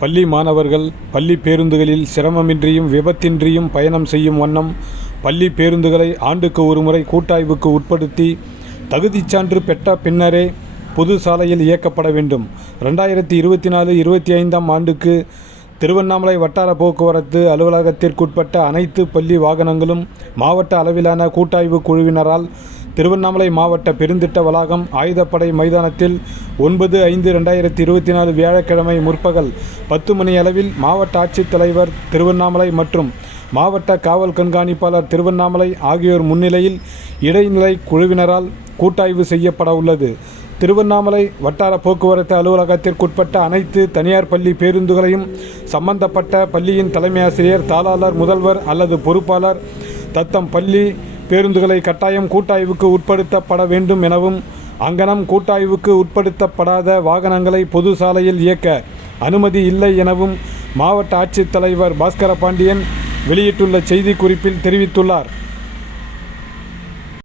பள்ளி மாணவர்கள் பள்ளி பேருந்துகளில் சிரமமின்றியும் விபத்தின்றியும் பயணம் செய்யும் வண்ணம் பள்ளி பேருந்துகளை ஆண்டுக்கு ஒருமுறை கூட்டாய்வுக்கு உட்படுத்தி தகுதிச் சான்று பெற்ற பின்னரே பொது சாலையில் இயக்கப்பட வேண்டும். ரெண்டாயிரத்தி இருபத்தி நாலு இருபத்தி ஐந்தாம் ஆண்டுக்கு திருவண்ணாமலை வட்டார போக்குவரத்து அலுவலகத்திற்குட்பட்ட அனைத்து பள்ளி வாகனங்களும் மாவட்ட அளவிலான கூட்டாய்வு குழுவினரால் திருவண்ணாமலை மாவட்ட பெருந்திட்ட வளாகம் ஆயுதப்படை மைதானத்தில் ஒன்பது ஐந்து ரெண்டாயிரத்தி இருபத்தி நாலு வியாழக்கிழமை முற்பகல் பத்து மணி அளவில் மாவட்ட ஆட்சித்தலைவர் திருவண்ணாமலை மற்றும் மாவட்ட காவல் கண்காணிப்பாளர் திருவண்ணாமலை ஆகியோர் முன்னிலையில் இடைநிலை குழுவினரால் கூட்டாய்வு செய்யப்பட உள்ளது. திருவண்ணாமலை வட்டார போக்குவரத்து அலுவலகத்திற்குட்பட்ட அனைத்து தனியார் பள்ளி பேருந்துகளையும் சம்பந்தப்பட்ட பள்ளியின் தலைமை ஆசிரியர் தாளாளர் முதல்வர் அல்லது பொறுப்பாளர் தத்தம் பள்ளி பேருந்துகளை கட்டாயம் கூட்டாய்வுக்கு உட்படுத்தப்பட வேண்டும் எனவும் அங்கனம் கூட்டாய்வுக்கு உட்படுத்தப்படாத வாகனங்களை பொது சாலையில் இயக்க அனுமதி இல்லை எனவும் மாவட்ட ஆட்சித்தலைவர் பாஸ்கர பாண்டியன் வெளியிட்டுள்ள செய்திக்குறிப்பில் தெரிவித்துள்ளார்.